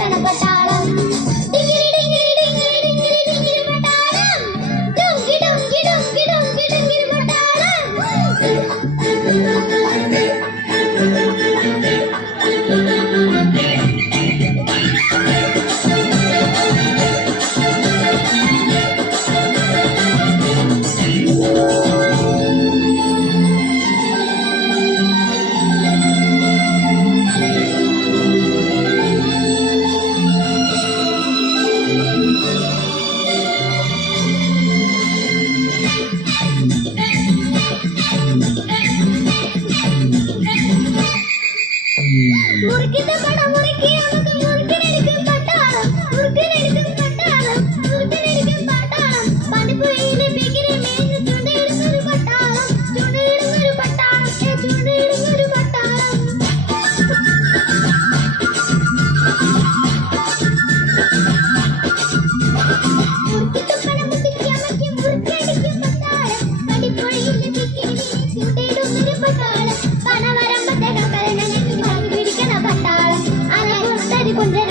കൊട്ടണ പട്ടാളം ഡിങ്കിരി ഡിങ്കിരി ഡിങ്കിരി ഡിങ്കിരി ഡിങ്കിരി പട്ടാളം Dungi Dungi Dungi Dungi ഡിങ്കിരി പട്ടാളം മുറുക്കിന്റെ പടം മുറുക്കി നമുക്ക് മുറുക്കിനെടുക്കും പട്ടാളം മുറുക്കിനെടുക്കും പട്ടാളം മുറുക്കിനെടുക്കും പട്ടാളം പനിപ്പുയിലെ ബിഗിരി മേഞ്ഞ് ചുണ്ടിടുന്നൊരു പട്ടാളം ചുണ്ടിടുന്നൊരു പട്ടാളം ചുണ്ടിടുന്നൊരു പട്ടാളം മുറുക്കിത്തുപ്പടം മുറുക്കി മുറുക്കിയടിക്കും പട്ടാളം പനിപ്പുയിലെ ബിഗിരി ചുണ്ടിടുന്നൊരു പട്ടാളം പനവരമ്പത്തെ കപ്പലിനെ പട്ടാളം അനകൊണ്ടടി കൊണ്ടേ